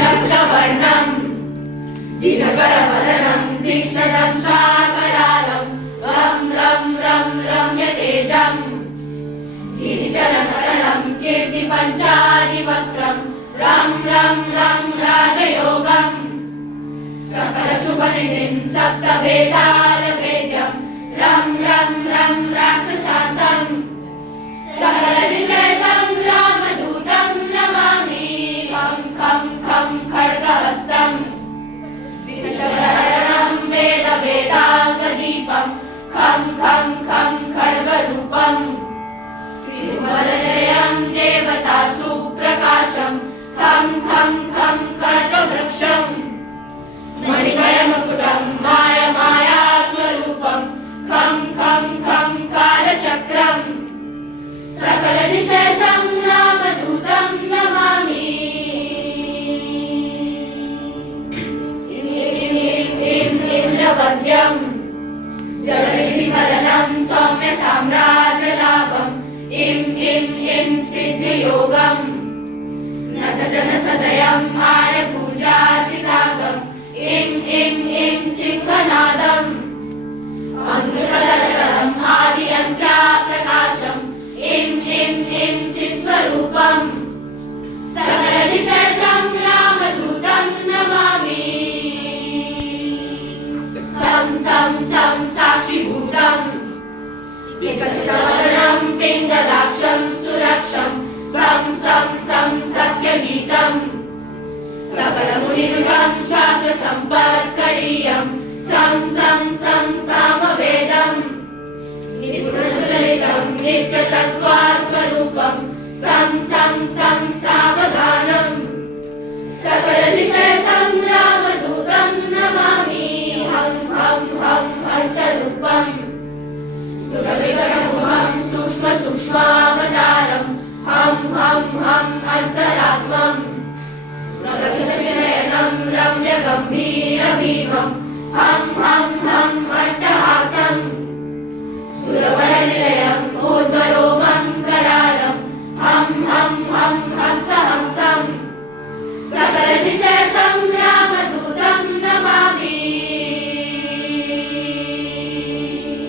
रक्तवर्णं दिनकरवदनं तीक्ष्णदंष्ट्राकरालं रं रं रं रम्यतेजम् गिरिचरनतनं कीर्तिपञ्चादिवक्त्रं रं रं रं राजयोगम् सकलशुभनिधिं सप्तवेदालवेद्यं रं रं रं राक्षसान्तम् सकलविषयसङ्ग्रामदूतं नमामि खं खं खं खड्गहस्तम् विषहरणं वेदवेदाङ्गदीपं खं खं खं खड्गरूपम् त्रिभुवननिलयं देवतासु प्रकाशं खं खं खं कल्पवृक्षम् मणिमयमकुटं मायमायास्वरूपं खं खं खं कालचक्रम् सकलदिशसङ्ग्रामदूतं नमामि इन्द्रवन्द्यं जलनिधिकलनं सौम्यसाम्राज्यलाभम् इं इं इं सिद्धियोगम् नतजनसदयम् आर्यपूजाचितागम् इं इं इं सिंहनादम् अमृतलहरम् आदिअन्त्याप्रकाशम् इं इं इं चित्स्वरूपम् सकलदिशसङ्ग्रामदूतं नमामि सं सं सं साक्षिभूतम् विकसितवदनं पिङ्गलाक्षं सुरक्षं सं सं सं सत्यगीतम् सकलमुनिनुतं शास्त्रसम्पत्करीयं सं सं सं सामवेदम् निपुणसुललितं नित्यतत्त्वस्वरूपं सं सं सं सावधानम् सकलदिशसङ्ग्रामदूतं नमामि हं हं हं हंसरूपम् स्थूलविकटमुखं सूक्ष्मसूक्ष्मावतारं हं हं हं अन्तरात्मम् नयनं रम्यगम्भीरभीमं हं हं हं अट्टहासम् सुरवरनिलयम् ऊर्ध्वरोमं करालं हं हं हं